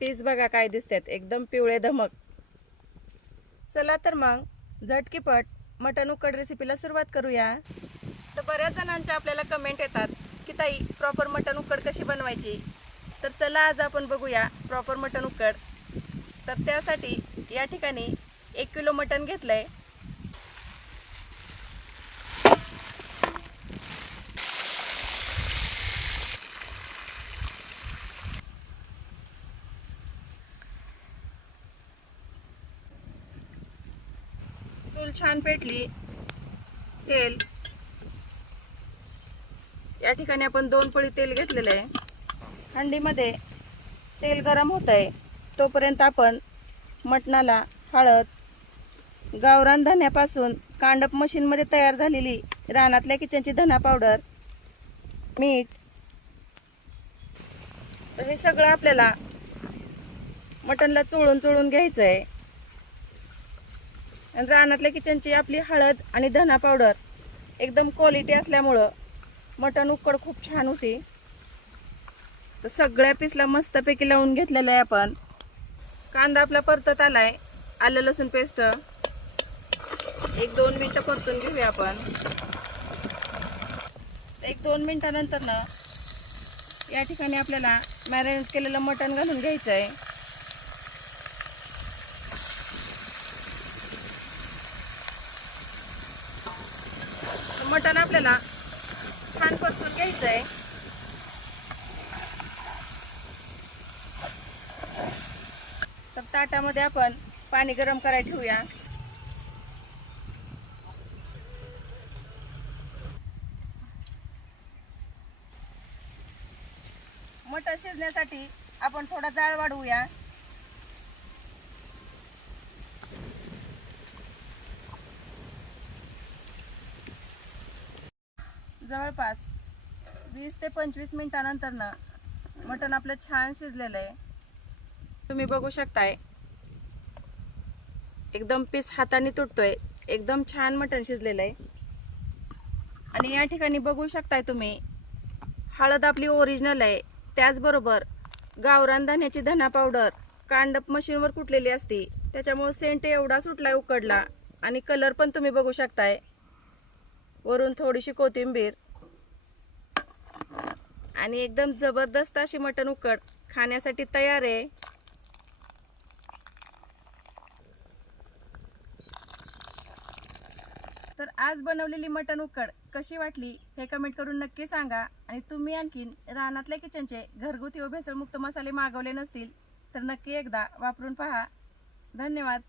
Piece बघा काय दिसतात, एकदम पिवळे धमक। चला तर मग झटकीपट मटण उकड रेसिपीला सुरुवात करूया। तर बऱ्याच जणांच्या आपल्याला कमेंट येतात की ताई प्रॉपर मटण उकड कशी बनवायची। तर चला आज आपण बघूया प्रॉपर मटण उकड। तर त्यासाठी या ठिकाणी 1 किलो मटण घेतलंय। चूल छान पेटली, तेल या ठिकाणी आपण 2 पळी तेल घेतलेलं आहे। हंडीमध्ये तेल गरम होतंय तोपर्यंत आपण मटणाला हळद, गावरान धन्यापासून कांडप मशीनमध्ये तयार झालेली रानातल्या किचनची धना पावडर, मीठ, तर हे सगळं आपल्याला मटणला चोळून घ्यायचं आहे। आणि रानातल्या किचनची आपली हळद आणि धना पावडर एकदम क्वालिटी असल्यामुळं मटण उकड खूप छान होती। तर सगळ्या पीसला मस्तपैकी लावून घेतलेलं आहे आपण। कांदा आपला परतत आलाय, आलं लसूण पेस्ट 1-2 मिनिटं परतून घेऊया आपण। 1-2 मिनिटानंतर ना या ठिकाणी आपल्याला मॅरिनेट केलेलं मटण घालून घ्यायचं आहे। मटण आपल्याला छान परतून घ्यायचं आहे। तर ताटामध्ये आपण पाणी गरम करायला ठेवूया। मटण शिजण्यासाठी आपण थोडा जाळ वाढवूया। जवळपास 20 ते 25 मिनिटानंतर ना मटण आपलं छान शिजलेलं आहे। तुम्ही बघू शकताय एकदम पीस हाताने तुटतोय, एकदम छान मटण शिजलेलं आहे। आणि या ठिकाणी बघू शकताय तुम्ही हळद आपली ओरिजिनल आहे, त्याचबरोबर गावरान धन्याची धना पावडर कांडप मशीनवर कुटलेली असती, त्याच्यामुळे सेंट एवढा सुटलाय उकडला। आणि कलर पण तुम्ही बघू शकताय, वरून थोडीशी कोथिंबीर आणि एकदम जबरदस्त अशी मटण उकड खाण्यासाठी तयार आहे। तर आज बनवलेली मटण उकड कशी वाटली हे कमेंट करून नक्की सांगा। आणि तुम्ही आणखीन रानातल्या किचनचे घरगुती व भेसळमुक्त मसाले मागवले नसतील तर नक्की एकदा वापरून पहा। धन्यवाद।